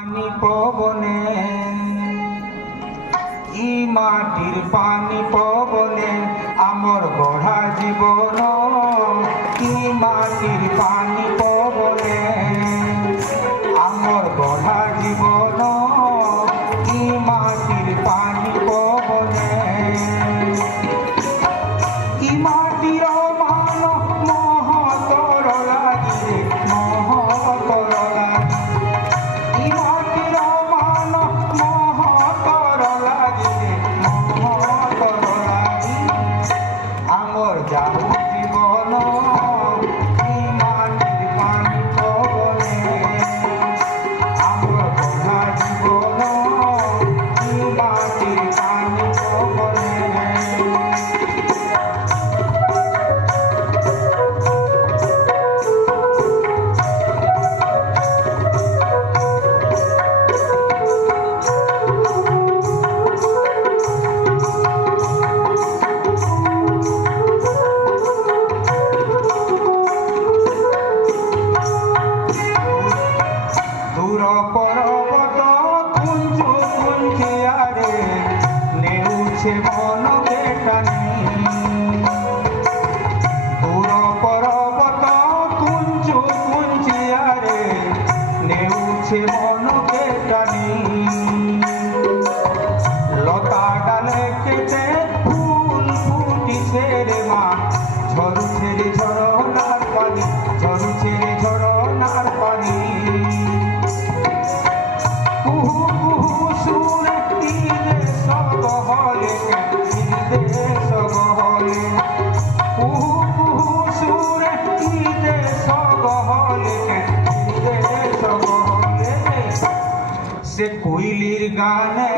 পানি পবনে ই মাটির পানি পবনে আমার গড়া জীবন ই মাটির পানি পবনে আমার গড়া জীবন ই মাটির পানি পবনে ই মাটির মান মহতর লাগে মহতর লাগে ই মাটির মান মহতর লাগে মহতর লাগে আমার যাও জীবন ই মাটির পানি পবনে আমার গড়া জীবন ই মাটির পানি পবনে দূর পর্বত কুঞ্জ কুঞ্জিয়ারে নেউছে মনকে টানি দূর পর্বত কুঞ্জ কুঞ্জিয়ারে নেউছে মনকে টানি লতা ডালে কেটে ফুল ফুটিছে রে মা ঝরছে রে ঝরনার পানি ঝরছে রে ঝরনার পানি কুহু কুহু সুরে দেশ গহলে দেশ গহলে কুহু কুহু সুরে দেশ গহলে দেশ গহলে সে কোইলির গানে